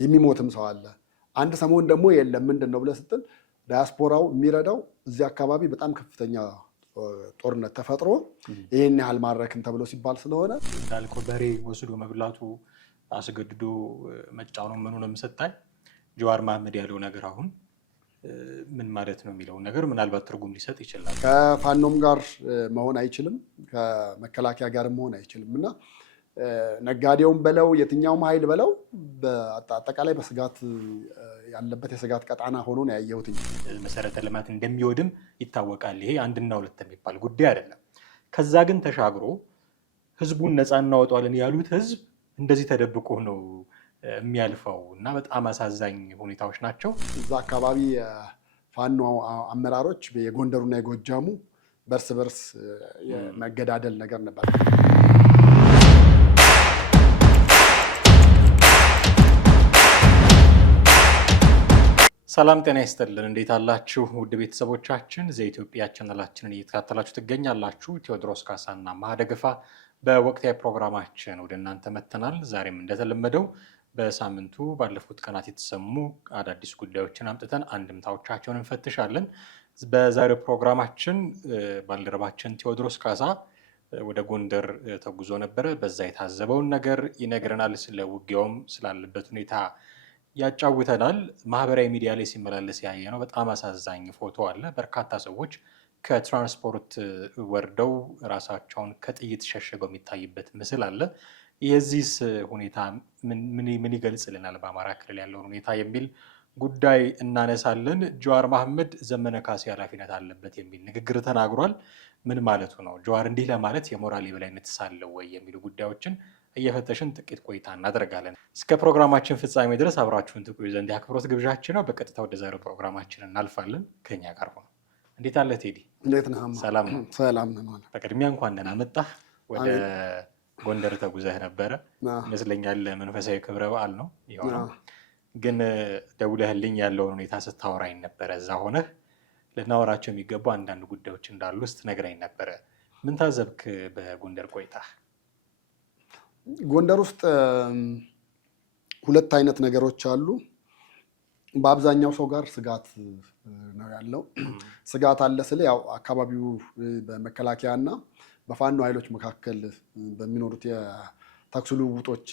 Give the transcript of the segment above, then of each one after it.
የሚሞትም ሰው አለ። አንድ ሰሞን ደግሞ የለም ምንድን ነው ብለህ ስትል ዳያስፖራው የሚረዳው እዚህ አካባቢ በጣም ከፍተኛ ጦርነት ተፈጥሮ ይሄን ያህል ማረክን ተብሎ ሲባል ስለሆነ እንዳልከው በሬ ወስዶ መብላቱ አስገድዶ መጫኑ ምኑንም ስታይ ጀዋር መሐመድ ያለው ነገር አሁን ምን ማለት ነው የሚለው ነገር ምናልባት ትርጉም ሊሰጥ ይችላል። ከፋኖም ጋር መሆን አይችልም፣ ከመከላከያ ጋር መሆን አይችልም እና ነጋዴውም በለው የትኛውም ኃይል በለው በአጠቃላይ በስጋት ያለበት የስጋት ቀጣና ሆኖ ነው ያየሁት። መሰረተ ልማት እንደሚወድም ይታወቃል። ይሄ አንድና ሁለት የሚባል ጉዳይ አይደለም። ከዛ ግን ተሻግሮ ህዝቡን ነፃ እናወጣዋለን ያሉት ህዝብ እንደዚህ ተደብቆ ነው የሚያልፈው እና በጣም አሳዛኝ ሁኔታዎች ናቸው። እዛ አካባቢ ፋኖ አመራሮች የጎንደሩና የጎጃሙ በርስ በርስ የመገዳደል ነገር ነበር። ሰላም ጤና ይስጥልን። እንዴት አላችሁ ውድ ቤተሰቦቻችን? ዘኢትዮጵያ ቻናላችንን እየተከታተላችሁ ትገኛላችሁ። ቴዎድሮስ ካሳና ማህደገፋ በወቅታዊ ፕሮግራማችን ወደ እናንተ መጥተናል። ዛሬም እንደተለመደው በሳምንቱ ባለፉት ቀናት የተሰሙ አዳዲስ ጉዳዮችን አምጥተን አንድምታዎቻቸውን እንፈትሻለን። በዛሬው ፕሮግራማችን ባልደረባችን ቴዎድሮስ ካሳ ወደ ጎንደር ተጉዞ ነበረ። በዛ የታዘበውን ነገር ይነግረናል። ስለ ውጊያውም ስላለበት ሁኔታ ያጫውተናል። ማህበራዊ ሚዲያ ላይ ሲመላለስ ያየ ነው በጣም አሳዛኝ ፎቶ አለ። በርካታ ሰዎች ከትራንስፖርት ወርደው ራሳቸውን ከጥይት ሸሽገው የሚታይበት ምስል አለ። የዚህስ ሁኔታ ምን ይገልጽልናል በአማራ ክልል ያለውን ሁኔታ የሚል ጉዳይ እናነሳለን። ጀዋር መሐመድ ዘመነ ካሴ ኃላፊነት አለበት የሚል ንግግር ተናግሯል። ምን ማለቱ ነው? ጀዋር እንዲህ ለማለት የሞራል የበላይነት ሳለው ወይ የሚሉ ጉዳዮችን እየፈተሽን ጥቂት ቆይታ እናደርጋለን። እስከ ፕሮግራማችን ፍጻሜ ድረስ አብራችሁን ትቆዩ ዘንድ የአክብሮት ግብዣችን ነው። በቀጥታ ወደ ዛሬው ፕሮግራማችን እናልፋለን። ከኛ ጋር ሆኖ እንዴት አለ ቴዲ? እንዴት ነህ? ሰላም ነው? ሰላም ነው። በቅድሚያ እንኳን ደህና መጣህ። ወደ ጎንደር ተጉዘህ ነበረ ይመስለኛል። መንፈሳዊ ክብረ በዓል ነው የሆነው። ግን ደውለህልኝ ያለውን ሁኔታ ስታወራኝ ነበረ። እዛ ሆነህ ልናወራቸው የሚገቡ አንዳንድ ጉዳዮች እንዳሉ ስትነግረኝ ነበረ። ምን ታዘብክ በጎንደር ቆይታ? ጎንደር ውስጥ ሁለት አይነት ነገሮች አሉ። በአብዛኛው ሰው ጋር ስጋት ነው ያለው። ስጋት አለ ስለ ያው አካባቢው በመከላከያ እና በፋኖ ኃይሎች መካከል በሚኖሩት የተኩስ ልውውጦች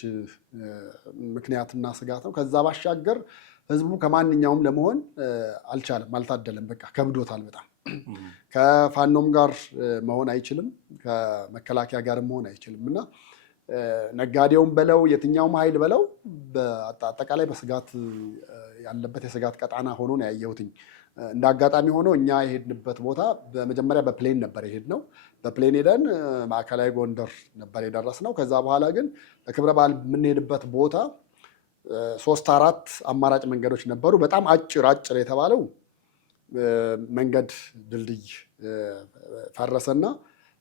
ምክንያትና ስጋት ነው። ከዛ ባሻገር ህዝቡ ከማንኛውም ለመሆን አልቻለም፣ አልታደለም። በቃ ከብዶታል በጣም። ከፋኖም ጋር መሆን አይችልም፣ ከመከላከያ ጋር መሆን አይችልም እና ነጋዴውም በለው የትኛውም ኃይል በለው በአጠቃላይ በስጋት ያለበት የስጋት ቀጣና ሆኖ ነው ያየሁትኝ። እንደ አጋጣሚ ሆኖ እኛ የሄድንበት ቦታ በመጀመሪያ በፕሌን ነበር የሄድነው። በፕሌን ሄደን ማዕከላዊ ጎንደር ነበር የደረስነው። ከዛ በኋላ ግን ለክብረ በዓል የምንሄድበት ቦታ 3-4 አማራጭ መንገዶች ነበሩ። በጣም አጭር የተባለው መንገድ ድልድይ ፈረሰና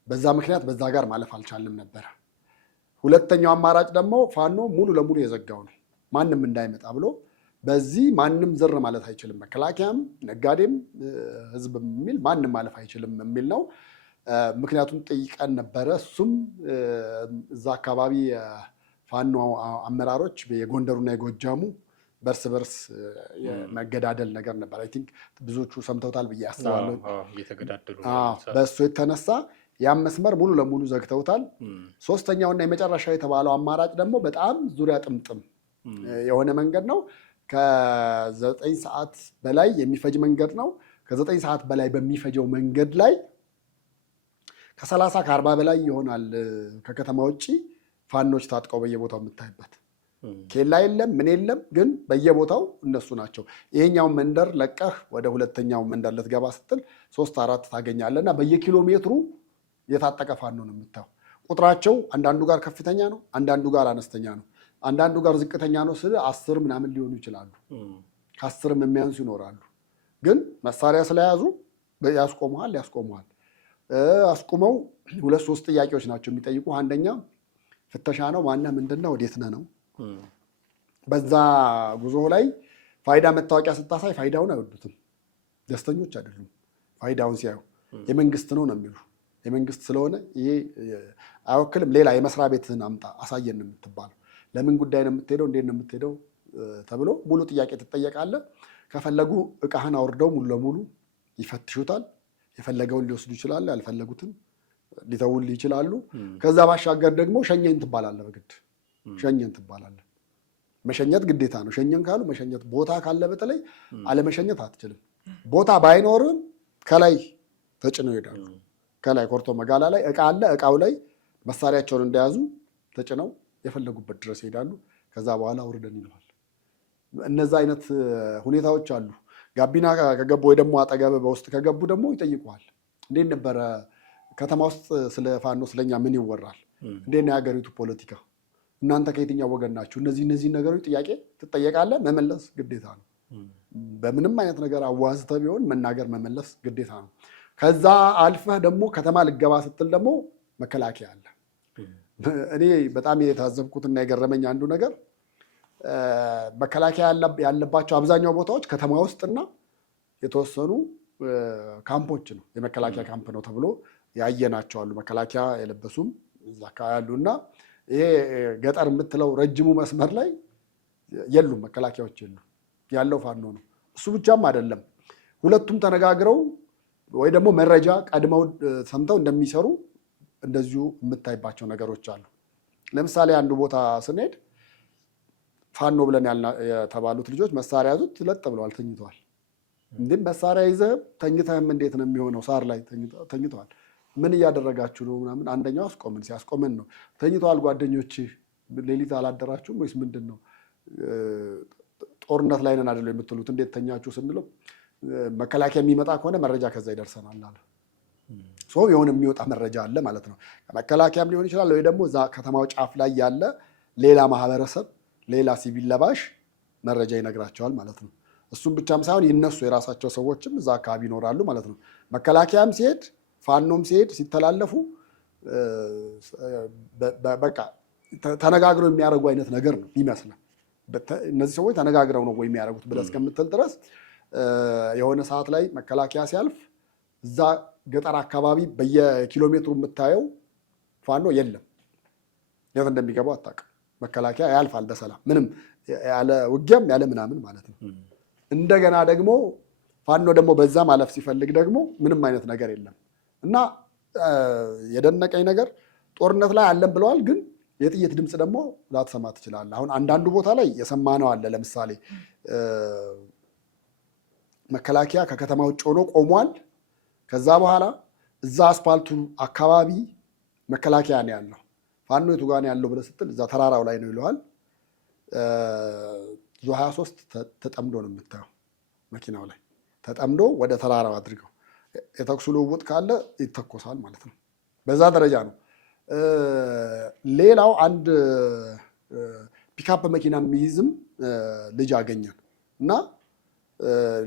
በዛ ምክንያት በዛ ጋር ማለፍ አልቻልንም ነበረ። ሁለተኛው አማራጭ ደግሞ ፋኖ ሙሉ ለሙሉ የዘጋው ነው፣ ማንም እንዳይመጣ ብሎ በዚህ ማንም ዝር ማለት አይችልም፣ መከላከያም ነጋዴም ህዝብ የሚል ማንም ማለፍ አይችልም የሚል ነው። ምክንያቱም ጠይቀን ነበረ። እሱም እዛ አካባቢ ፋኖ አመራሮች የጎንደሩና የጎጃሙ በርስ በርስ የመገዳደል ነገር ነበር። አይ ቲንክ ብዙዎቹ ሰምተውታል ብዬ አስባለሁ። በእሱ የተነሳ ያም መስመር ሙሉ ለሙሉ ዘግተውታል። ሶስተኛውና የመጨረሻ የተባለው አማራጭ ደግሞ በጣም ዙሪያ ጥምጥም የሆነ መንገድ ነው። ከ9 ሰዓት በላይ የሚፈጅ መንገድ ነው። ከ9 ሰዓት በላይ በሚፈጀው መንገድ ላይ ከ30-40 በላይ ይሆናል ከከተማ ውጭ ፋኖች ታጥቀው በየቦታው የምታይበት። ኬላ የለም ምን የለም፣ ግን በየቦታው እነሱ ናቸው። ይሄኛው መንደር ለቀህ ወደ ሁለተኛው መንደር ልትገባ ስትል 3-4 ታገኛለህ እና በየኪሎ ሜትሩ የታጠቀ ፋኖ ነው የምታየው። ቁጥራቸው አንዳንዱ ጋር ከፍተኛ ነው፣ አንዳንዱ ጋር አነስተኛ ነው፣ አንዳንዱ ጋር ዝቅተኛ ነው። ስለ 10 ምናምን ሊሆኑ ይችላሉ፣ ከ10ም የሚያንሱ ይኖራሉ። ግን መሳሪያ ስለያዙ ያስቆመዋል። አስቁመው 2-3 ጥያቄዎች ናቸው የሚጠይቁ። አንደኛ ፍተሻ ነው። ማነህ? ምንድነው? ወዴት ነህ ነው። በዛ ጉዞ ላይ ፋይዳ መታወቂያ ስታሳይ ፋይዳውን አይወዱትም፣ ደስተኞች አይደሉም። ፋይዳውን ሲያዩ የመንግስት ነው የሚሉ። የመንግስት ስለሆነ ይሄ አይወክልም፣ ሌላ የመስሪያ ቤትህን አምጣ አሳየን ነው የምትባለው። ለምን ጉዳይ ነው የምትሄደው? እንዴት ነው የምትሄደው? ተብሎ ሙሉ ጥያቄ ትጠየቃለህ። ከፈለጉ እቃህን አውርደው ሙሉ ለሙሉ ይፈትሹታል። የፈለገውን ሊወስዱ ይችላሉ፣ ያልፈለጉትን ሊተውልህ ይችላሉ። ከዛ ባሻገር ደግሞ ሸኘኝ ትባላለህ። በግድ ሸኘን ትባላለህ። መሸኘት ግዴታ ነው። ሸኘን ካሉ መሸኘት፣ ቦታ ካለ በተለይ አለመሸኘት አትችልም። ቦታ ባይኖርም ከላይ ተጭነው ይሄዳሉ። ከላይ ኮርቶ መጋላ ላይ እቃ አለ። እቃው ላይ መሳሪያቸውን እንደያዙ ተጭነው የፈለጉበት ድረስ ይሄዳሉ። ከዛ በኋላ አውርደን ይለዋል። እነዛ አይነት ሁኔታዎች አሉ። ጋቢና ከገቡ ወይ ደግሞ አጠገብ በውስጥ ከገቡ ደግሞ ይጠይቁሃል። እንዴት ነበረ ከተማ ውስጥ ስለ ፋኖ ስለኛ ምን ይወራል? እንዴት ነው የሀገሪቱ ፖለቲካ? እናንተ ከየትኛው ወገን ናችሁ? እነዚህ ነገሮች ጥያቄ ትጠየቃለህ። መመለስ ግዴታ ነው። በምንም አይነት ነገር አዋዝተህ ቢሆን መናገር መመለስ ግዴታ ነው። ከዛ አልፈህ ደግሞ ከተማ ልገባ ስትል ደግሞ መከላከያ አለ። እኔ በጣም የታዘብኩትና የገረመኝ አንዱ ነገር መከላከያ ያለባቸው አብዛኛው ቦታዎች ከተማ ውስጥና የተወሰኑ ካምፖች ነው። የመከላከያ ካምፕ ነው ተብሎ ያየናቸው አሉ። መከላከያ የለበሱም እዛ አካባቢ ያሉ እና ይሄ ገጠር የምትለው ረጅሙ መስመር ላይ የሉም መከላከያዎች የሉ። ያለው ፋኖ ነው። እሱ ብቻም አይደለም፣ ሁለቱም ተነጋግረው ወይ ደግሞ መረጃ ቀድመው ሰምተው እንደሚሰሩ እንደዚሁ የምታይባቸው ነገሮች አሉ። ለምሳሌ አንዱ ቦታ ስንሄድ ፋኖ ብለን የተባሉት ልጆች መሳሪያ ያዙት ለጥ ብለዋል፣ ተኝተዋል። እንዴም መሳሪያ ይዘህም ተኝተህም እንዴት ነው የሚሆነው? ሳር ላይ ተኝተዋል። ምን እያደረጋችሁ ነው ምናምን። አንደኛው አስቆምን። ሲያስቆምን ነው ተኝተዋል ጓደኞች፣ ሌሊት አላደራችሁም ወይስ ምንድን ነው? ጦርነት ላይ ነን አይደል የምትሉት? እንዴት ተኛችሁ ስንለው መከላከያ የሚመጣ ከሆነ መረጃ ከዛ ይደርሰናል አለ። ሰው የሆነ የሚወጣ መረጃ አለ ማለት ነው። ከመከላከያም ሊሆን ይችላል ወይ ደግሞ እዛ ከተማው ጫፍ ላይ ያለ ሌላ ማህበረሰብ፣ ሌላ ሲቪል ለባሽ መረጃ ይነግራቸዋል ማለት ነው። እሱም ብቻም ሳይሆን የነሱ የራሳቸው ሰዎችም እዛ አካባቢ ይኖራሉ ማለት ነው። መከላከያም ሲሄድ ፋኖም ሲሄድ ሲተላለፉ በቃ ተነጋግረው የሚያደርጉ አይነት ነገር ነው ይመስላል። እነዚህ ሰዎች ተነጋግረው ነው ወይ የሚያደርጉት ብለህ እስከምትል ድረስ የሆነ ሰዓት ላይ መከላከያ ሲያልፍ እዛ ገጠር አካባቢ በየኪሎ ሜትሩ የምታየው ፋኖ የለም። የት እንደሚገባው አታውቅም። መከላከያ ያልፋል በሰላም ምንም ያለ ውጊያም ያለ ምናምን ማለት ነው። እንደገና ደግሞ ፋኖ ደግሞ በዛ ማለፍ ሲፈልግ ደግሞ ምንም አይነት ነገር የለም እና የደነቀኝ ነገር ጦርነት ላይ አለን ብለዋል፣ ግን የጥይት ድምፅ ደግሞ ላትሰማ ትችላለህ። አሁን አንዳንዱ ቦታ ላይ የሰማነው አለ። ለምሳሌ መከላከያ ከከተማ ውጭ ሆኖ ቆሟል። ከዛ በኋላ እዛ አስፓልቱ አካባቢ መከላከያ ነው ያለው። ፋኖ የቱ ጋር ነው ያለው ብለህ ስትል እዛ ተራራው ላይ ነው ይለዋል። ዙ 23 ተጠምዶ ነው የምታየው። መኪናው ላይ ተጠምዶ ወደ ተራራው አድርገው የተኩሱ ልውውጥ ካለ ይተኮሳል ማለት ነው። በዛ ደረጃ ነው። ሌላው አንድ ፒካፕ መኪና የሚይዝም ልጅ አገኘን እና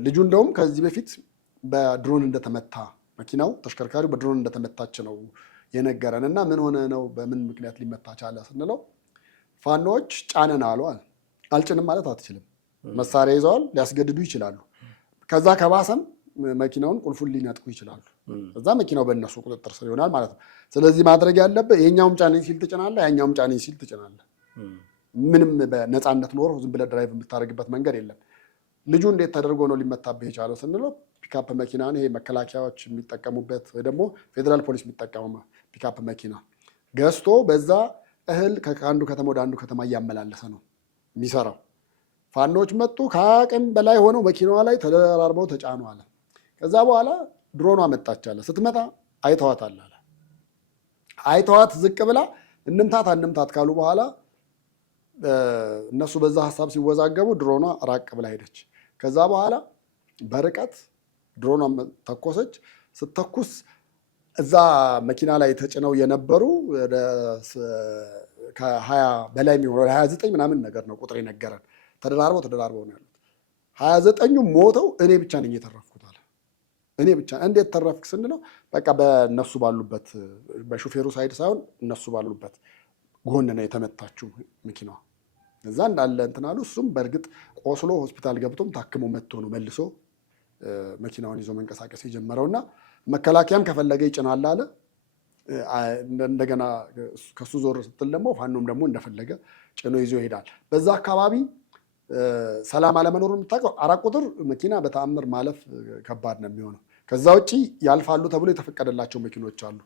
ልጁ እንደውም ከዚህ በፊት በድሮን እንደተመታ መኪናው ተሽከርካሪው በድሮን እንደተመታች ነው የነገረን እና ምን ሆነ ነው በምን ምክንያት ሊመታ ቻለ ስንለው ፋኖዎች ጫነን አሉ። አልጭንም ማለት አትችልም። መሳሪያ ይዘዋል፣ ሊያስገድዱ ይችላሉ። ከዛ ከባሰም መኪናውን ቁልፉን ሊነጥቁ ይችላሉ። እዛ መኪናው በእነሱ ቁጥጥር ስር ይሆናል ማለት ነው። ስለዚህ ማድረግ ያለብህ ይሄኛውም ጫነኝ ሲል ትጭናለህ፣ ያኛውም ጫነኝ ሲል ትጭናለህ። ምንም በነፃነት ኖሮ ዝም ብለህ ድራይቭ የምታደርግበት መንገድ የለም። ልጁ እንዴት ተደርጎ ነው ሊመታብህ የቻለው ስንለው ፒካፕ መኪናን ይሄ መከላከያዎች የሚጠቀሙበት ወይ ደግሞ ፌዴራል ፖሊስ የሚጠቀሙ ፒካፕ መኪና ገዝቶ በዛ እህል ከአንዱ ከተማ ወደ አንዱ ከተማ እያመላለሰ ነው የሚሰራው። ፋኖች መጡ፣ ከአቅም በላይ ሆነው መኪናዋ ላይ ተደራርበው ተጫኑ አለ። ከዛ በኋላ ድሮኗ መጣች አለ። ስትመጣ አይተዋታል አለ። አይተዋት ዝቅ ብላ እንምታት ካሉ በኋላ እነሱ በዛ ሀሳብ ሲወዛገቡ ድሮኗ ራቅ ብላ ሄደች። ከዛ በኋላ በርቀት ድሮኗ ተኮሰች። ስተኩስ እዛ መኪና ላይ ተጭነው የነበሩ ከ20 በላይ የሚሆኑ 29 ምናምን ነገር ነው ቁጥር የነገረን። ተደራርበው ነው ያሉት። 29ኙ ሞተው እኔ ብቻ ነኝ የተረፍኩት አለ። እኔ ብቻ። እንዴት ተረፍክ ስንለው በቃ በእነሱ ባሉበት በሹፌሩ ሳይድ ሳይሆን እነሱ ባሉበት ጎን ነው የተመታችው መኪናዋ። እዛ እንዳለ እንትን አሉ። እሱም በእርግጥ ቆስሎ ሆስፒታል ገብቶም ታክሞ መጥቶ ነው መልሶ መኪናውን ይዞ መንቀሳቀስ የጀመረውና መከላከያም ከፈለገ ይጭናል አለ። እንደገና ከሱ ዞር ስትል ደግሞ ፋኖም ደግሞ እንደፈለገ ጭኖ ይዞ ይሄዳል። በዛ አካባቢ ሰላም አለመኖሩን የምታውቀው 4 ቁጥር መኪና በተአምር ማለፍ ከባድ ነው የሚሆነው። ከዛ ውጭ ያልፋሉ ተብሎ የተፈቀደላቸው መኪኖች አሉ።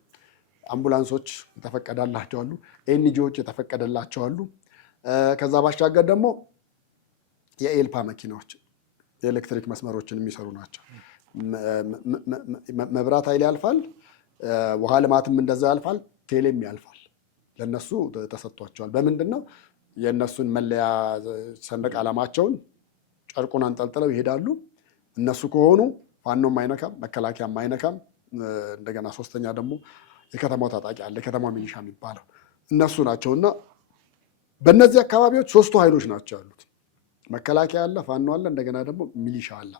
አምቡላንሶች የተፈቀደላቸው አሉ። ኤንጂኦዎች የተፈቀደላቸው አሉ። ከዛ ባሻገር ደግሞ የኤልፓ መኪናዎች የኤሌክትሪክ መስመሮችን የሚሰሩ ናቸው። መብራት ኃይል ያልፋል፣ ውሃ ልማትም እንደዛ ያልፋል፣ ቴሌም ያልፋል። ለነሱ ተሰጥቷቸዋል። በምንድን ነው? የእነሱን መለያ ሰንደቅ ዓላማቸውን ጨርቁን አንጠልጥለው ይሄዳሉ። እነሱ ከሆኑ ፋኖም አይነካም፣ መከላከያም አይነካም። እንደገና ሶስተኛ ደግሞ የከተማው ታጣቂ አለ፣ የከተማው ሚሊሻ የሚባለው እነሱ ናቸው። እና በእነዚህ አካባቢዎች 3ቱ ኃይሎች ናቸው ያሉት። መከላከያ አለ፣ ፋኖ አለ፣ እንደገና ደግሞ ሚሊሻ አለ።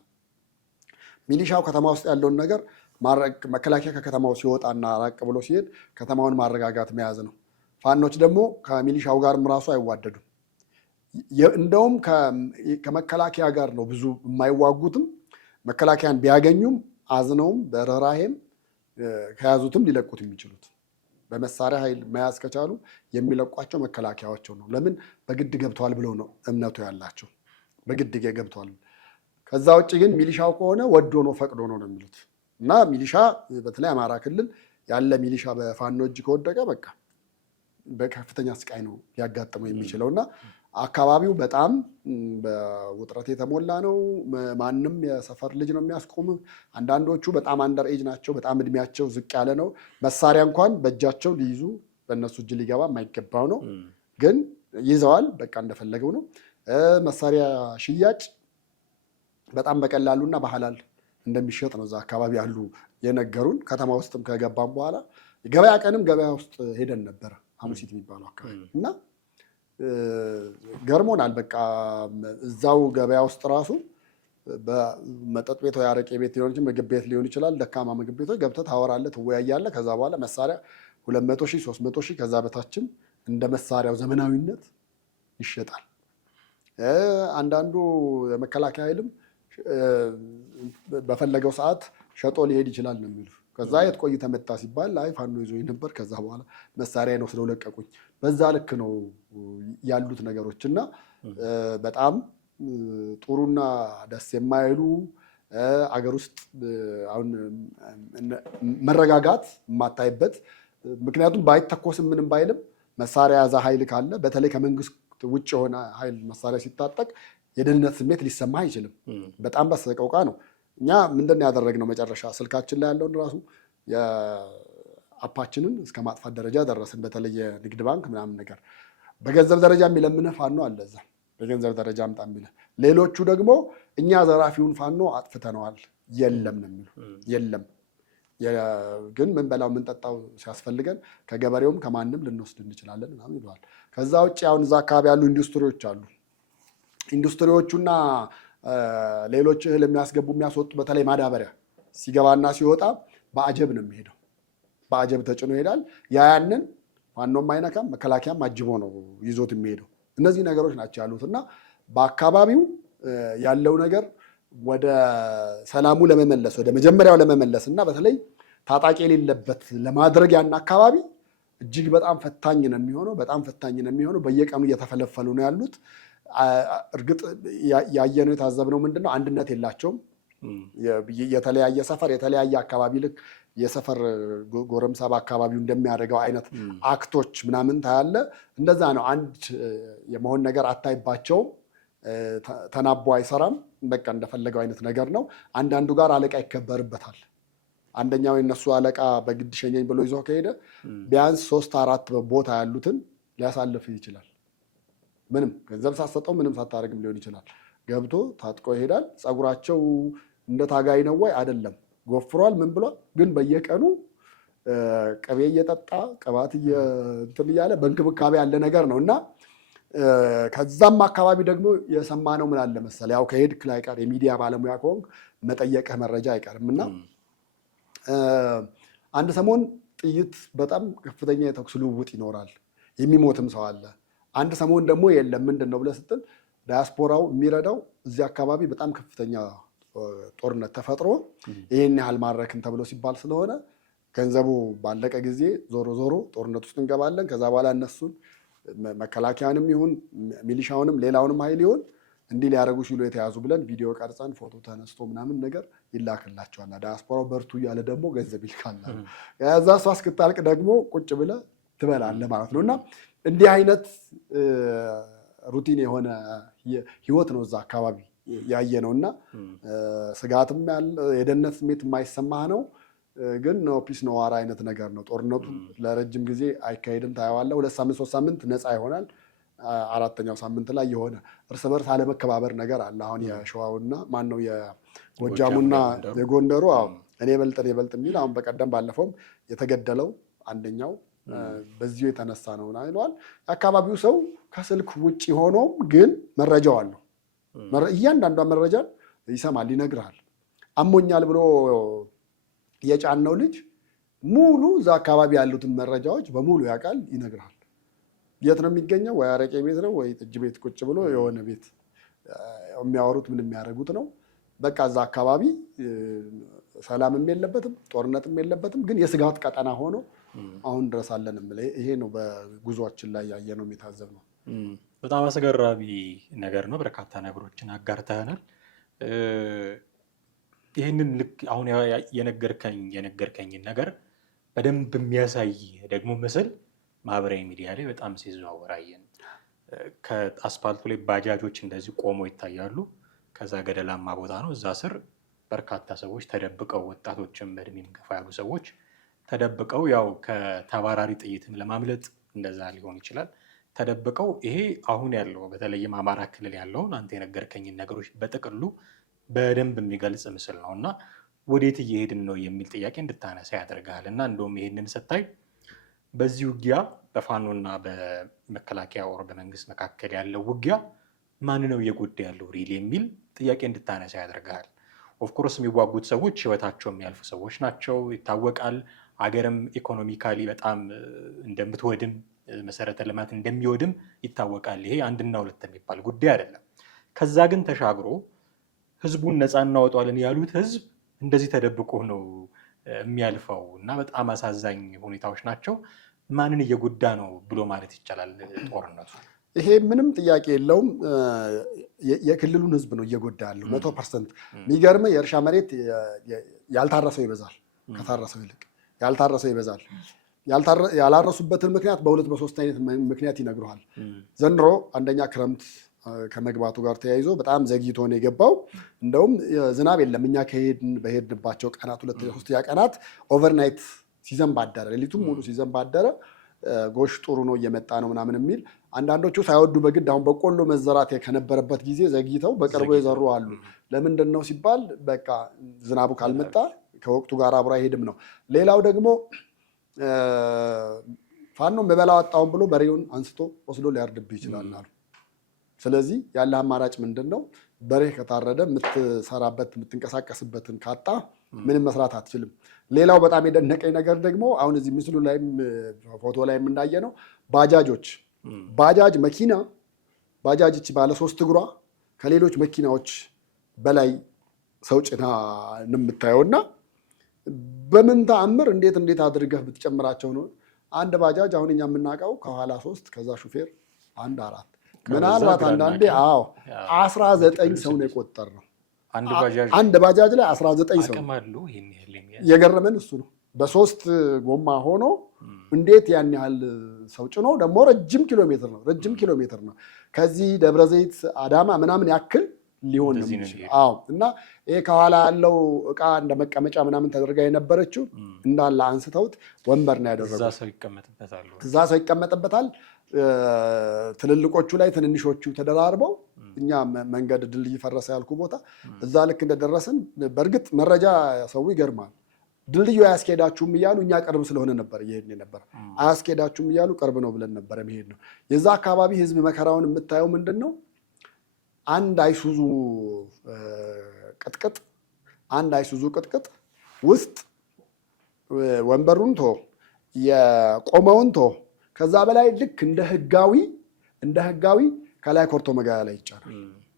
ሚሊሻው ከተማ ውስጥ ያለውን ነገር መከላከያ ከከተማው ሲወጣና ራቅ ብሎ ሲሄድ ከተማውን ማረጋጋት መያዝ ነው። ፋኖች ደግሞ ከሚሊሻው ጋርም ራሱ አይዋደዱም። እንደውም ከመከላከያ ጋር ነው ብዙ የማይዋጉትም። መከላከያን ቢያገኙም አዝነውም በርህራሄም ከያዙትም ሊለቁት የሚችሉት በመሳሪያ ኃይል መያዝ ከቻሉ የሚለቋቸው መከላከያቸው ነው። ለምን? በግድ ገብተዋል ብለው ነው እምነቱ ያላቸው። በግድ ገብተዋል። ከዛ ውጭ ግን ሚሊሻው ከሆነ ወዶ ነው ፈቅዶ ነው የሚሉት። እና ሚሊሻ በተለይ አማራ ክልል ያለ ሚሊሻ በፋኖ እጅ ከወደቀ በቃ በከፍተኛ ስቃይ ነው ሊያጋጥመው የሚችለው። እና አካባቢው በጣም በውጥረት የተሞላ ነው። ማንም የሰፈር ልጅ ነው የሚያስቆም። አንዳንዶቹ በጣም አንደር ኤጅ ናቸው። በጣም እድሜያቸው ዝቅ ያለ ነው። መሳሪያ እንኳን በእጃቸው ሊይዙ በእነሱ እጅ ሊገባ የማይገባው ነው። ግን ይዘዋል። በቃ እንደፈለገው ነው። መሳሪያ ሽያጭ በጣም በቀላሉና በሐላል እንደሚሸጥ ነው እዛ አካባቢ ያሉ የነገሩን። ከተማ ውስጥም ከገባም በኋላ ገበያ ቀንም ገበያ ውስጥ ሄደን ነበረ፣ ሐሙሲት የሚባለው አካባቢ እና ገርሞናል። በቃ እዛው ገበያ ውስጥ ራሱ በመጠጥ ቤት ወይ አረቄ ቤት ሊሆን ይችላል፣ ምግብ ቤት ሊሆን ይችላል። ደካማ ምግብ ቤቶች ገብተህ ታወራለህ፣ ትወያያለህ። ከዛ በኋላ መሳሪያ 200,000 300,000 ከዛ በታችም እንደ መሳሪያው ዘመናዊነት ይሸጣል። አንዳንዱ የመከላከያ ኃይልም በፈለገው ሰዓት ሸጦ ሊሄድ ይችላል ነው የሚሉ። ከዛ የት ቆይተህ መጣ ሲባል አይ ፋኖ ይዞኝ ነበር፣ ከዛ በኋላ መሳሪያ ነው ስለው ለቀቁኝ። በዛ ልክ ነው ያሉት ነገሮች እና በጣም ጥሩና ደስ የማይሉ አገር ውስጥ አሁን መረጋጋት የማታይበት። ምክንያቱም ባይተኮስም ምንም ባይልም መሳሪያ ያዛ ኃይል ካለ በተለይ ከመንግስት ውጭ የሆነ ኃይል መሳሪያ ሲታጠቅ የደህንነት ስሜት ሊሰማ አይችልም። በጣም በሰቆቃ ነው። እኛ ምንድን ነው ያደረግነው? መጨረሻ ስልካችን ላይ ያለውን ራሱ የአፓችንን እስከ ማጥፋት ደረጃ ደረስን። በተለይ የንግድ ባንክ ምናምን ነገር በገንዘብ ደረጃ የሚለምንህ ፋኖ አለ እዛ፣ በገንዘብ ደረጃ አምጣ የሚልህ። ሌሎቹ ደግሞ እኛ ዘራፊውን ፋኖ አጥፍተነዋል የለም ነው የሚሉ። የለም ግን ምን በላው ምን ጠጣው ሲያስፈልገን ከገበሬውም ከማንም ልንወስድ እንችላለን ምናምን ይለዋል። ከዛ ውጭ አሁን እዛ አካባቢ ያሉ ኢንዱስትሪዎች አሉ። ኢንዱስትሪዎቹና ሌሎች እህል የሚያስገቡ የሚያስወጡ በተለይ ማዳበሪያ ሲገባና ሲወጣ በአጀብ ነው የሚሄደው። በአጀብ ተጭኖ ይሄዳል። ያንን ፋኖም አይነካም፣ መከላከያም አጅቦ ነው ይዞት የሚሄደው። እነዚህ ነገሮች ናቸው ያሉት እና በአካባቢው ያለው ነገር ወደ ሰላሙ ለመመለስ ወደ መጀመሪያው ለመመለስ እና በተለይ ታጣቂ የሌለበት ለማድረግ ያን አካባቢ እጅግ በጣም ፈታኝ ነው የሚሆነው። በጣም ፈታኝ ነው የሚሆነው። በየቀኑ እየተፈለፈሉ ነው ያሉት። እርግጥ ያየነው የታዘብነው ምንድነው? አንድነት የላቸውም። የተለያየ ሰፈር የተለያየ አካባቢ ልክ የሰፈር ጎረምሳ በአካባቢው እንደሚያደርገው አይነት አክቶች ምናምን ታያለ። እንደዛ ነው። አንድ የመሆን ነገር አታይባቸውም። ተናቦ አይሰራም። በቃ እንደፈለገው አይነት ነገር ነው። አንዳንዱ ጋር አለቃ ይከበርበታል። አንደኛው የነሱ አለቃ በግድ ሸኘኝ ብሎ ይዞ ከሄደ ቢያንስ 3-4 ቦታ ያሉትን ሊያሳልፍ ይችላል። ምንም ገንዘብ ሳትሰጠው ምንም ሳታደርግም ሊሆን ይችላል። ገብቶ ታጥቆ ይሄዳል። ፀጉራቸው እንደ ታጋይ ነው ወይ አይደለም፣ ጎፍሯል፣ ምን ብሏል። ግን በየቀኑ ቅቤ እየጠጣ ቅባት እንትን እያለ በእንክብካቤ ያለ ነገር ነው እና ከዛም አካባቢ ደግሞ የሰማነው ምን አለ መሰለህ፣ ያው ከሄድክ ላይ ቀር የሚዲያ ባለሙያ ከሆንክ መጠየቅህ መረጃ አይቀርም እና አንድ ሰሞን ጥይት በጣም ከፍተኛ የተኩስ ልውውጥ ይኖራል፣ የሚሞትም ሰው አለ። አንድ ሰሞን ደግሞ የለም። ምንድን ነው ብለህ ስትል ዳያስፖራው የሚረዳው እዚህ አካባቢ በጣም ከፍተኛ ጦርነት ተፈጥሮ ይህን ያህል ማድረክን ተብሎ ሲባል ስለሆነ ገንዘቡ ባለቀ ጊዜ ዞሮ ዞሮ ጦርነት ውስጥ እንገባለን። ከዛ በኋላ እነሱን መከላከያንም ይሁን ሚሊሻውንም ሌላውንም ኃይል ይሁን እንዲህ ሊያደርጉ ሲሉ የተያዙ ብለን ቪዲዮ ቀርጸን ፎቶ ተነስቶ ምናምን ነገር ይላክላቸዋል። ዲያስፖራው በርቱ እያለ ደግሞ ገንዘብ ይልካል። ከዛ እሷ እስክታልቅ ደግሞ ቁጭ ብለህ ትበላለህ ማለት ነው። እና እንዲህ አይነት ሩቲን የሆነ ህይወት ነው እዛ አካባቢ ያየ ነው። እና ስጋትም ያለ የደህንነት ስሜት የማይሰማህ ነው። ግን ኖ ፒስ ኖ ዋር አይነት ነገር ነው። ጦርነቱ ለረጅም ጊዜ አይካሄድም። ታየዋለህ 2 ሳምንት 3 ሳምንት ነፃ ይሆናል። 4ኛው ሳምንት ላይ የሆነ እርስ በርስ አለመከባበር ነገር አለ። አሁን የሸዋውና ማን ነው የጎጃሙና የጎንደሩ እኔ በልጥ የሚል አሁን በቀደም ባለፈውም የተገደለው አንደኛው በዚሁ የተነሳ ነው ይለዋል። የአካባቢው ሰው ከስልክ ውጭ ሆኖም ግን መረጃው አለው። እያንዳንዷ መረጃ ይሰማል፣ ይነግርሃል። አሞኛል ብሎ የጫነው ልጅ ሙሉ እዛ አካባቢ ያሉትን መረጃዎች በሙሉ ያውቃል፣ ይነግርሃል። የት ነው የሚገኘው? ወይ አረቄ ቤት ነው ወይ ጥጅ ቤት ቁጭ ብሎ የሆነ ቤት የሚያወሩት ምን የሚያደርጉት ነው። በቃ እዛ አካባቢ ሰላምም የለበትም ጦርነትም የለበትም። ግን የስጋት ቀጠና ሆኖ አሁን ድረስ አለን። ይሄ ነው በጉዟችን ላይ ያየነው የታዘብነው። በጣም አስገራሚ ነገር ነው። በርካታ ነገሮችን አጋርተናል። ይህንን ልክ አሁን የነገርከኝን ነገር በደንብ የሚያሳይ ደግሞ ምስል ማህበራዊ ሚዲያ ላይ በጣም ሲዘዋወር አየን። ከአስፓልቱ ላይ ባጃጆች እንደዚህ ቆመው ይታያሉ። ከዛ ገደላማ ቦታ ነው። እዛ ስር በርካታ ሰዎች ተደብቀው፣ ወጣቶችም በእድሜም ገፋ ያሉ ሰዎች ተደብቀው ያው ከተባራሪ ጥይትም ለማምለጥ እንደዛ ሊሆን ይችላል ተደብቀው። ይሄ አሁን ያለው በተለይም አማራ ክልል ያለውን አንተ የነገርከኝን ነገሮች በጥቅሉ በደንብ የሚገልጽ ምስል ነው እና ወዴት እየሄድን ነው የሚል ጥያቄ እንድታነሳ ያደርጋል። እና እንደውም ይሄንን ስታይ በዚህ ውጊያ በፋኖና በመከላከያ ወር በመንግስት መካከል ያለው ውጊያ ማን ነው እየጎዳ ያለው ሪል የሚል ጥያቄ እንድታነሳ ያደርጋል። ኦፍኮርስ የሚዋጉት ሰዎች ህይወታቸው የሚያልፉ ሰዎች ናቸው፣ ይታወቃል። አገርም ኢኮኖሚካሊ በጣም እንደምትወድም መሰረተ ልማት እንደሚወድም ይታወቃል። ይሄ 1 እና 2 የሚባል ጉዳይ አይደለም። ከዛ ግን ተሻግሮ ህዝቡን ነፃ እናወጣዋለን ያሉት ህዝብ እንደዚህ ተደብቆ ነው የሚያልፈው እና በጣም አሳዛኝ ሁኔታዎች ናቸው። ማንን እየጎዳ ነው ብሎ ማለት ይቻላል ጦርነቱ? ይሄ ምንም ጥያቄ የለውም። የክልሉን ህዝብ ነው እየጎዳ ያለው 100%። የሚገርምህ የእርሻ መሬት ያልታረሰው ይበዛል፣ ከታረሰው ይልቅ ያልታረሰው ይበዛል። ያላረሱበትን ምክንያት በ2 በ3 አይነት ምክንያት ይነግሩሃል። ዘንድሮ አንደኛ ክረምት ከመግባቱ ጋር ተያይዞ በጣም ዘግይቶ ነው የገባው። እንደውም ዝናብ የለም። እኛ በሄድንባቸው ቀናት 2-3 ቀናት ኦቨርናይት ሲዘንብ አደረ፣ ሌሊቱም ሙሉ ሲዘንብ አደረ። ጎሽ ጥሩ ነው እየመጣ ነው ምናምን የሚል አንዳንዶቹ ሳይወዱ በግድ አሁን በቆሎ መዘራት ከነበረበት ጊዜ ዘግይተው በቅርቡ የዘሩ አሉ። ለምንድን ነው ሲባል በቃ ዝናቡ ካልመጣ ከወቅቱ ጋር አብሮ አይሄድም ነው። ሌላው ደግሞ ፋኖ በበላው አጣውን ብሎ በሬውን አንስቶ ወስዶ ሊያርድብህ ይችላል አሉ። ስለዚህ ያለ አማራጭ ምንድን ነው? በሬ ከታረደ የምትሰራበት የምትንቀሳቀስበትን ካጣ ምንም መስራት አትችልም። ሌላው በጣም የደነቀኝ ነገር ደግሞ አሁን እዚህ ምስሉ ላይም ፎቶ ላይም እንዳየ ነው ባጃጅ መኪና ባጃጅ ባለ 3 እግሯ ከሌሎች መኪናዎች በላይ ሰው ጭና ነው የምታየውና በምን ተአምር እንዴት አድርገህ ብትጨምራቸው ነው? አንድ ባጃጅ አሁን እኛ የምናውቀው ከኋላ 3 ከዛ ሹፌር 1 4 ምናልባት አንዳንዴ 19 ሰው ነው የቆጠርነው። አንድ ባጃጅ ላይ 19 ሰው የገረመን እሱ ነው። በ3 ጎማ ሆኖ እንዴት ያን ያህል ሰው ጭኖ ደግሞ ረጅም ኪሎ ሜትር ነው ከዚህ ደብረ ዘይት አዳማ ምናምን ያክል ሊሆን ነው የሚችለው። እና ይሄ ከኋላ ያለው እቃ እንደ መቀመጫ ምናምን ተደርጋ የነበረችው እንዳለ አንስተውት ወንበር ነው ያደረጉት። እዛ ሰው ይቀመጥበታል። ትልልቆቹ ላይ ትንንሾቹ ተደራርበው እኛ መንገድ ድልድይ ፈረሰ ያልኩ ቦታ እዛ ልክ እንደደረስን በእርግጥ መረጃ ሰው ይገርማል። ድልድዩ አያስኬዳችሁም እያሉ እኛ ቅርብ ስለሆነ ነበር እየሄድን ነበር። አያስኬዳችሁም እያሉ ቅርብ ነው ብለን ነበር መሄድ ነው። የዛ አካባቢ ህዝብ መከራውን የምታየው ምንድን ነው? አንድ አይሱዙ ቅጥቅጥ ውስጥ ወንበሩን የቆመውን ከዛ በላይ ልክ እንደ ህጋዊ ከላይ ኮርቶ መጋያ ላይ ይጫናል።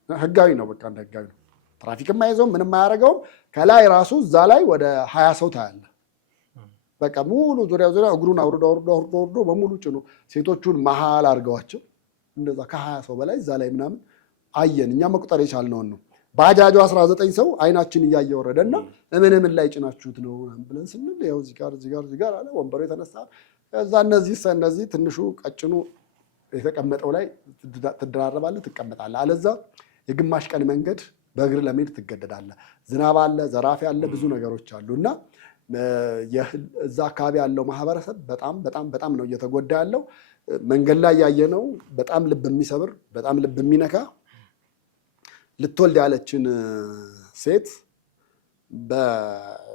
ህጋዊ ነው፣ በቃ እንደ ህጋዊ ነው። ትራፊክም አይዘውም ምንም አያደርገውም። ከላይ ራሱ እዛ ላይ ወደ 20 ሰው ታያለ። በቃ ሙሉ ዙሪያ እግሩን አውርዶ በሙሉ ጭኖ ሴቶቹን መሀል አድርገዋቸው እንደዛ ከ20 ሰው በላይ እዛ ላይ ምናምን አየን። እኛ መቁጠር የቻልነውን ነው። ባጃጁ 19 ሰው አይናችን እያየ ወረደና ምን ላይ ጭናችሁት ነው ብለን ስንል ያው እዚህ ጋር አለ ወንበሩ የተነሳ እዛ እነዚህ ትንሹ ቀጭኑ የተቀመጠው ላይ ትደራረባለህ፣ ትቀመጣለህ። አለዛ የግማሽ ቀን መንገድ በእግር ለመሄድ ትገደዳለህ። ዝናብ አለ፣ ዘራፊ አለ፣ ብዙ ነገሮች አሉ እና እዛ አካባቢ ያለው ማህበረሰብ በጣም ነው እየተጎዳ ያለው። መንገድ ላይ ያየነው በጣም ልብ የሚሰብር በጣም ልብ የሚነካ ልትወልድ ያለችን ሴት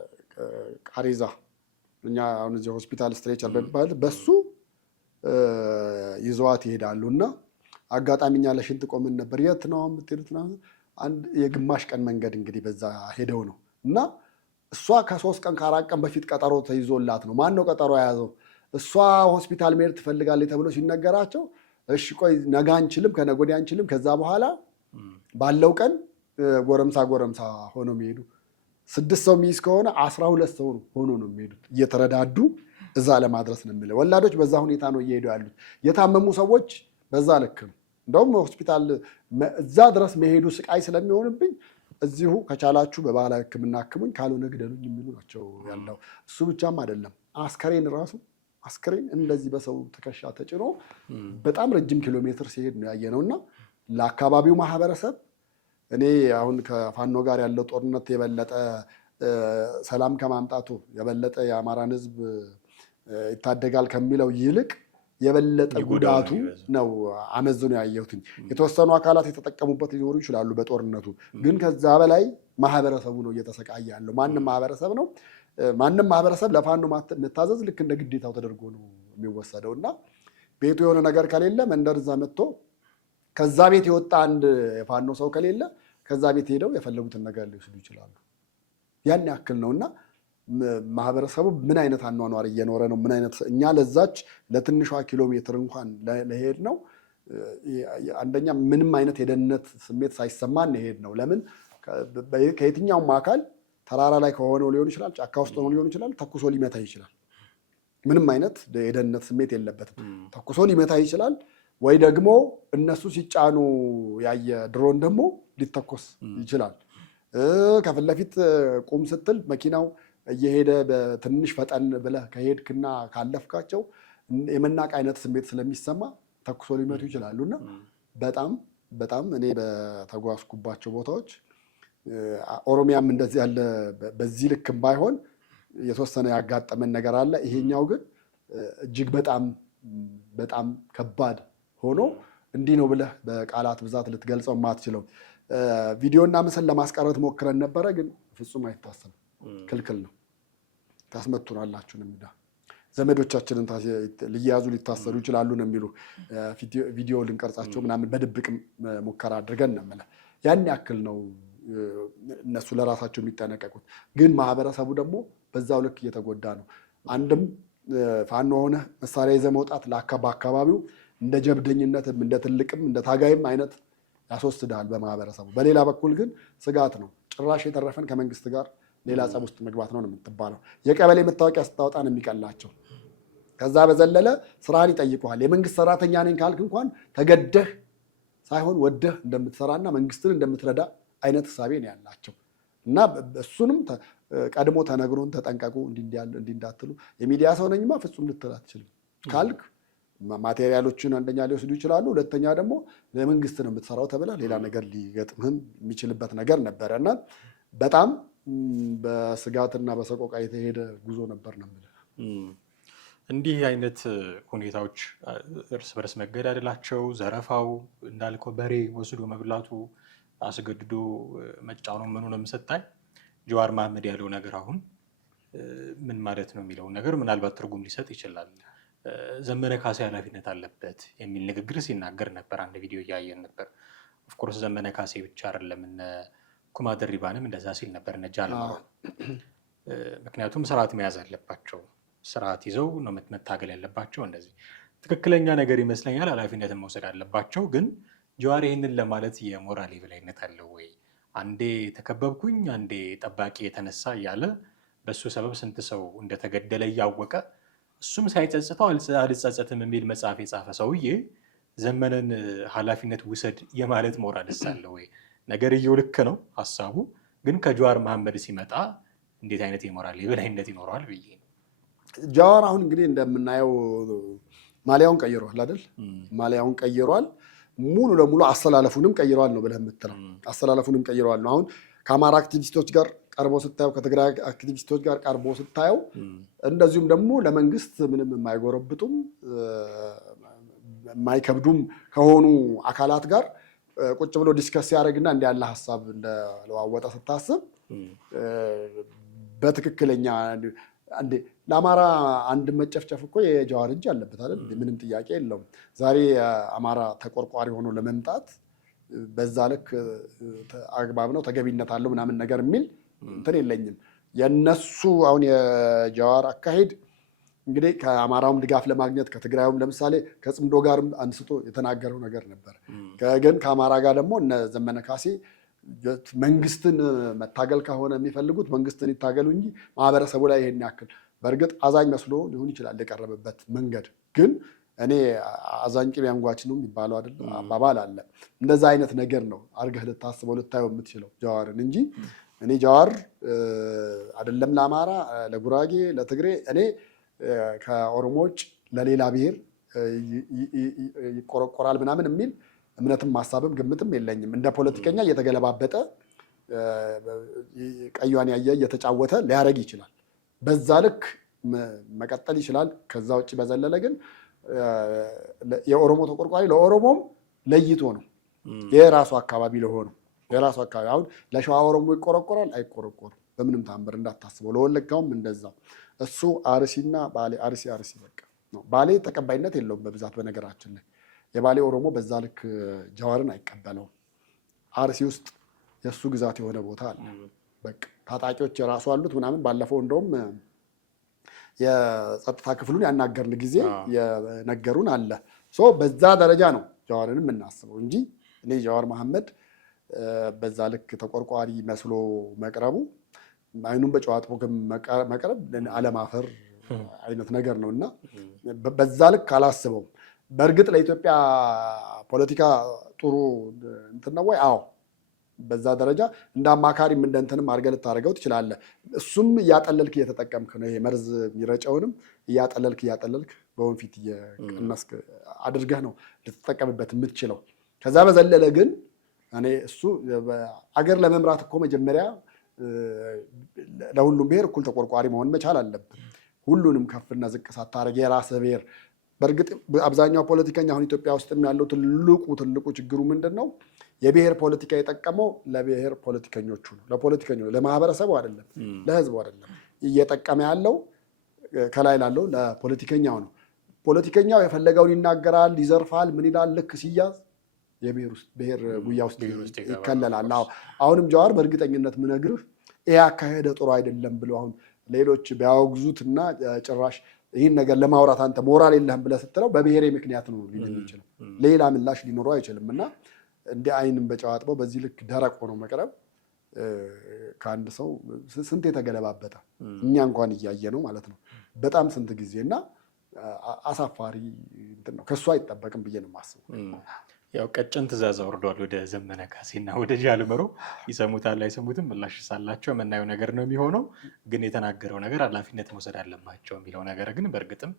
በቃሬዛ እኛ አሁን እዚህ ሆስፒታል ስትሬቸር በሚባል በሱ ይዘዋት ይሄዳሉ እና አጋጣሚ እኛ ለሽንት ቆምን ነበር። የት ነው የምትሄዱት? አንድ የግማሽ ቀን መንገድ እንግዲህ በዛ ሄደው ነው እና እሷ ከ3 ቀን ከ4 ቀን በፊት ቀጠሮ ተይዞላት ነው። ማን ነው ቀጠሮ የያዘው? እሷ ሆስፒታል መሄድ ትፈልጋለች ተብሎ ሲነገራቸው እሺ ቆይ ነገ አንችልም፣ ከነገ ወዲያ አንችልም፣ ከዛ በኋላ ባለው ቀን ጎረምሳ ሆኖ የሚሄዱ 6 ሰው የሚይዝ ከሆነ 12 ሰው ሆኖ ነው የሚሄዱት እየተረዳዱ እዛ ለማድረስ ነው የሚለው። ወላዶች በዛ ሁኔታ ነው እየሄዱ ያሉት። የታመሙ ሰዎች በዛ ልክ ነው። እንደውም ሆስፒታል እዛ ድረስ መሄዱ ስቃይ ስለሚሆንብኝ እዚሁ ከቻላችሁ በባህላዊ ሕክምና አክሙኝ፣ ካልሆነ ግደሉኝ የሚሉ ናቸው ያለው። እሱ ብቻም አይደለም፣ አስከሬን እንደዚህ በሰው ትከሻ ተጭኖ በጣም ረጅም ኪሎ ሜትር ሲሄድ ነው ያየነው እና ለአካባቢው ማህበረሰብ እኔ አሁን ከፋኖ ጋር ያለው ጦርነት የበለጠ ሰላም ከማምጣቱ የበለጠ የአማራን ሕዝብ ይታደጋል ከሚለው ይልቅ የበለጠ ጉዳቱ ነው አመዝኖ ያየሁትኝ። የተወሰኑ አካላት የተጠቀሙበት ሊኖሩ ይችላሉ በጦርነቱ፣ ግን ከዛ በላይ ማህበረሰቡ ነው እየተሰቃየ ያለው። ማንም ማህበረሰብ ለፋኖ መታዘዝ ልክ እንደ ግዴታው ተደርጎ ነው የሚወሰደው እና ቤቱ የሆነ ነገር ከሌለ መንደር እዛ መጥቶ ከዛ ቤት የወጣ አንድ የፋኖ ሰው ከሌለ ከዛ ቤት ሄደው የፈለጉትን ነገር ሊወስዱ ይችላሉ። ያን ያክል ነው እና ማህበረሰቡ ምን አይነት አኗኗር እየኖረ ነው? ምን አይነት እኛ ለዛች ለትንሿ ኪሎ ሜትር እንኳን ለሄድ ነው አንደኛ ምንም አይነት የደህንነት ስሜት ሳይሰማን ሄድ ነው። ለምን ከየትኛውም አካል ተራራ ላይ ከሆነው ሊሆን ይችላል፣ ጫካ ውስጥ ሆኖ ሊሆን ይችላል፣ ተኩሶ ሊመታ ይችላል። ምንም አይነት የደህንነት ስሜት የለበትም። ተኩሶ ሊመታ ይችላል ወይ ደግሞ እነሱ ሲጫኑ ያየ ድሮን ደግሞ ሊተኮስ ይችላል። ከፊት ለፊት ቁም ስትል መኪናው እየሄደ በትንሽ ፈጠን ብለህ ከሄድክና ካለፍካቸው የመናቅ አይነት ስሜት ስለሚሰማ ተኩሶ ሊመቱ ይችላሉ እና በጣም እኔ በተጓዝኩባቸው ቦታዎች ኦሮሚያም እንደዚህ ያለ በዚህ ልክም ባይሆን የተወሰነ ያጋጠመን ነገር አለ። ይሄኛው ግን እጅግ በጣም ከባድ ሆኖ እንዲህ ነው ብለህ በቃላት ብዛት ልትገልጸው የማትችለው ቪዲዮና ምስል ለማስቀረት ሞክረን ነበረ፣ ግን ፍጹም አይታሰብም፣ ክልክል ነው። ታስመቱናላችሁ ነው የሚለው። ዘመዶቻችንን ሊያዙ ሊታሰሩ ይችላሉ ነው የሚሉ ቪዲዮ ልንቀርጻቸው ምናምን በድብቅ ሙከራ አድርገን ነው የምልህ። ያን ያክል ነው እነሱ ለራሳቸው የሚጠነቀቁት፣ ግን ማህበረሰቡ ደግሞ በዛው ልክ እየተጎዳ ነው። አንድም ፋኖ ሆነ መሳሪያ ይዘህ መውጣት በአካባቢው እንደ ጀብደኝነትም እንደ ትልቅም እንደ ታጋይም አይነት ያስወስድሃል በማህበረሰቡ። በሌላ በኩል ግን ስጋት ነው። ጭራሽ የተረፈን ከመንግስት ጋር ሌላ ጸብ ውስጥ መግባት ነው የምትባለው። የቀበሌ መታወቂያ ስታወጣ ነው የሚቀላቸው። ከዛ በዘለለ ስራን ይጠይቀዋል። የመንግስት ሰራተኛ ነኝ ካልክ እንኳን ተገደህ ሳይሆን ወደህ እንደምትሰራና መንግስትን እንደምትረዳ አይነት ህሳቤ ነው ያላቸው እና እሱንም ቀድሞ ተነግሮን ተጠንቀቁ፣ እንዲህ እንዳትሉ። የሚዲያ ሰው ነኝማ ፍጹም ልትል አትችልም ካልክ ማቴሪያሎችን አንደኛ ሊወስዱ ይችላሉ፣ ሁለተኛ ደግሞ ለመንግስት ነው የምትሰራው ተብላ ሌላ ነገር ሊገጥምህም የሚችልበት ነገር ነበረ እና በጣም በስጋትና በሰቆቃ የተሄደ ጉዞ ነበር ነው የምልህ። እንዲህ አይነት ሁኔታዎች እርስ በርስ መገዳደላቸው፣ ዘረፋው፣ እንዳልከው በሬ ወስዶ መብላቱ፣ አስገድዶ መጫኑ ምኑንም ስታይ ጀዋር መሐመድ ያለው ነገር አሁን ምን ማለት ነው የሚለውን ነገር ምናልባት ትርጉም ሊሰጥ ይችላል። ዘመነ ካሴ ኃላፊነት አለበት የሚል ንግግር ሲናገር ነበር። አንድ ቪዲዮ እያየን ነበር። ኦፍኮርስ ዘመነ ካሴ ብቻ አይደለም፣ እነ ኩማ ደሪባንም እንደዛ ሲል ነበር፣ እነ ጃልመሮ። ምክንያቱም ስርዓት መያዝ አለባቸው፣ ስርዓት ይዘው ነው መታገል ያለባቸው። እንደዚህ ትክክለኛ ነገር ይመስለኛል። ኃላፊነትን መውሰድ አለባቸው። ግን ጀዋር ይህንን ለማለት የሞራል የበላይነት አለው ወይ? አንዴ ተከበብኩኝ፣ አንዴ ጠባቂ የተነሳ እያለ በሱ ሰበብ ስንት ሰው እንደተገደለ እያወቀ እሱም ሳይጸጽተው አልጸጸትም የሚል መጽሐፍ የጻፈ ሰውዬ ዘመነን ኃላፊነት ውሰድ የማለት ሞራልስ አለ ወይ? ነገርየው ልክ ነው ሀሳቡ፣ ግን ከጀዋር መሐመድ ሲመጣ እንዴት አይነት የሞራል የበላይነት ይኖረዋል ብዬ ነው። ጀዋር አሁን እንግዲህ እንደምናየው ማሊያውን ቀይሯል አይደል? ማሊያውን ቀይሯል፣ ሙሉ ለሙሉ አስተላለፉንም ቀይሯል ነው ብለህ የምትለው። አስተላለፉንም ቀይሯል ነው። አሁን ከአማራ አክቲቪስቶች ጋር ቀርቦ ስታየው፣ ከትግራይ አክቲቪስቶች ጋር ቀርቦ ስታየው፣ እንደዚሁም ደግሞ ለመንግስት ምንም የማይጎረብጡም የማይከብዱም ከሆኑ አካላት ጋር ቁጭ ብሎ ዲስከስ ያደርግና እንዲህ ያለ ሀሳብ እንደለዋወጠ ስታስብ በትክክለኛ እንዴ ለአማራ አንድ መጨፍጨፍ እኮ የጀዋር እጅ አለበት አይደል? ምንም ጥያቄ የለውም። ዛሬ አማራ ተቆርቋሪ ሆኖ ለመምጣት በዛ ልክ አግባብ ነው ተገቢነት አለው ምናምን ነገር የሚል እንትን የለኝም። የነሱ አሁን የጀዋር አካሄድ እንግዲህ ከአማራውም ድጋፍ ለማግኘት ከትግራዩም ለምሳሌ ከጽምዶ ጋርም አንስቶ የተናገረው ነገር ነበር። ግን ከአማራ ጋር ደግሞ እነ ዘመነ ካሴ መንግስትን መታገል ከሆነ የሚፈልጉት መንግስትን ይታገሉ እንጂ ማህበረሰቡ ላይ ይሄን ያክል በእርግጥ አዛኝ መስሎ ሊሆን ይችላል የቀረበበት መንገድ። ግን እኔ አዛኝ ቅቤ አንጓች ነው የሚባለው አይደል አባባል አለ። እንደዛ አይነት ነገር ነው አድርገህ ልታስበው ልታየው የምትችለው ጀዋርን እንጂ እኔ ጀዋር አይደለም ለአማራ፣ ለጉራጌ፣ ለትግሬ እኔ ከኦሮሞ ውጭ ለሌላ ብሔር ይቆረቆራል ምናምን የሚል እምነትም ማሳብም ግምትም የለኝም። እንደ ፖለቲከኛ እየተገለባበጠ ቀዩን ያየ እየተጫወተ ሊያደርግ ይችላል። በዛ ልክ መቀጠል ይችላል። ከዛ ውጭ በዘለለ ግን የኦሮሞ ተቆርቋሪ ለኦሮሞም ለይቶ ነው የራሱ አካባቢ ለሆነው የራሱ አካባቢ። አሁን ለሸዋ ኦሮሞ ይቆረቆራል አይቆረቆርም በምንም ታምር እንዳታስበው። ለወለጋውም እንደዛው። እሱ አርሲና ባሌ አርሲ በቃ ነው። ባሌ ተቀባይነት የለውም በብዛት በነገራችን ላይ የባሌ ኦሮሞ በዛ ልክ ጀዋርን አይቀበለውም። አርሲ ውስጥ የእሱ ግዛት የሆነ ቦታ አለ። በቃ ታጣቂዎች የራሱ አሉት ምናምን። ባለፈው እንደውም የጸጥታ ክፍሉን ያናገርን ጊዜ የነገሩን አለ። በዛ ደረጃ ነው ጀዋርንም የምናስበው እንጂ እኔ ጀዋር መሐመድ በዛ ልክ ተቆርቋሪ መስሎ መቅረቡ አይኑን በጨው አጥቦ መቅረብ አለማፈር አይነት ነገር ነው እና በዛ ልክ አላስበውም። በእርግጥ ለኢትዮጵያ ፖለቲካ ጥሩ እንትን ነው ወይ? አዎ፣ በዛ ደረጃ እንደ አማካሪም እንደ እንትንም አድርገህ ልታደርገው ትችላለህ። እሱም እያጠለልክ እየተጠቀምክ ነው። መርዝ የሚረጨውንም እያጠለልክ በወንፊት እየቀነስክ አድርገህ ነው ልትጠቀምበት የምትችለው። ከዛ በዘለለ ግን እኔ እሱ አገር ለመምራት እኮ መጀመሪያ ለሁሉም ብሔር እኩል ተቆርቋሪ መሆን መቻል አለብን። ሁሉንም ከፍና ዝቅ ሳታደርግ የራስህ ብሔር። በእርግጥ አብዛኛው ፖለቲከኛ አሁን ኢትዮጵያ ውስጥ ያለው ትልቁ ችግሩ ምንድን ነው? የብሔር ፖለቲካ የጠቀመው ለብሔር ፖለቲከኞቹ ነው። ለፖለቲከኞቹ ለማህበረሰቡ አይደለም፣ ለህዝቡ አይደለም። እየጠቀመ ያለው ከላይ ላለው ለፖለቲከኛው ነው። ፖለቲከኛው የፈለገውን ይናገራል፣ ይዘርፋል፣ ምን ይላል። ልክ ሲያዝ ብሔር ጉያ ውስጥ ይከለላል። አሁንም ጀዋር በእርግጠኝነት ምነግርህ ይሄ አካሄደ ጥሩ አይደለም ብለው አሁን ሌሎች ቢያወግዙትና ጭራሽ ይህን ነገር ለማውራት አንተ ሞራል የለህም ብለህ ስትለው በብሔሬ ምክንያት ነው ሊል የሚችለው፣ ሌላ ምላሽ ሊኖረው አይችልም። እና እንዲህ አይንም በጨው አጥበው በዚህ ልክ ደረቅ ሆኖ መቅረብ ከአንድ ሰው ስንት የተገለባበጠ እኛ እንኳን እያየ ነው ማለት ነው በጣም ስንት ጊዜ። እና አሳፋሪ እንትን ነው፣ ከእሱ አይጠበቅም ብዬ ነው የማስበው። ያው ቀጭን ትእዛዝ አውርዷል ወደ ዘመነ ካሴና ወደ ጃልመሮ። ይሰሙታል አይሰሙትም ምላሽ ሳላቸው የምናየው ነገር ነው የሚሆነው። ግን የተናገረው ነገር ኃላፊነት መውሰድ አለባቸው የሚለው ነገር ግን በእርግጥም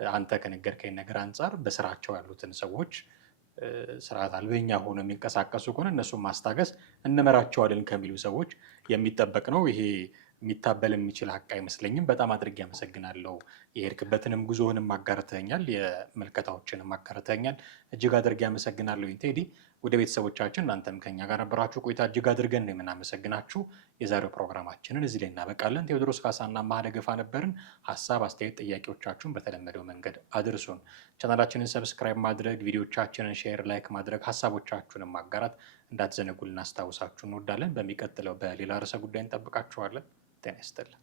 አንተ ከነገርከኝ ነገር አንጻር በስራቸው ያሉትን ሰዎች ስርዓት አልበኛ ሆኖ የሚንቀሳቀሱ ከሆነ እነሱን ማስታገስ እንመራቸዋለን ከሚሉ ሰዎች የሚጠበቅ ነው። ይሄ የሚታበል የሚችል ሀቅ አይመስለኝም። በጣም አድርጌ አመሰግናለሁ። የሄድክበትንም ጉዞህንም አጋርተኛል፣ የመልከታዎችንም አጋርተኛል። እጅግ አድርጌ አመሰግናለሁ ቴዲ። ወደ ቤተሰቦቻችን እናንተም ከኛ ጋር ነበራችሁ ቆይታ እጅግ አድርገን ነው የምናመሰግናችሁ። የዛሬው ፕሮግራማችንን እዚህ ላይ እናበቃለን። ቴዎድሮስ ካሳና ማህደገፋ ነበርን። ሀሳብ፣ አስተያየት፣ ጥያቄዎቻችሁን በተለመደው መንገድ አድርሱን። ቻናላችንን ሰብስክራይብ ማድረግ፣ ቪዲዮቻችንን ሼር፣ ላይክ ማድረግ፣ ሀሳቦቻችሁንም ማጋራት እንዳትዘነጉ ልናስታውሳችሁ እንወዳለን። በሚቀጥለው በሌላ ርዕሰ ጉዳይ እንጠብቃችኋለን። ጤና ይስጥልን።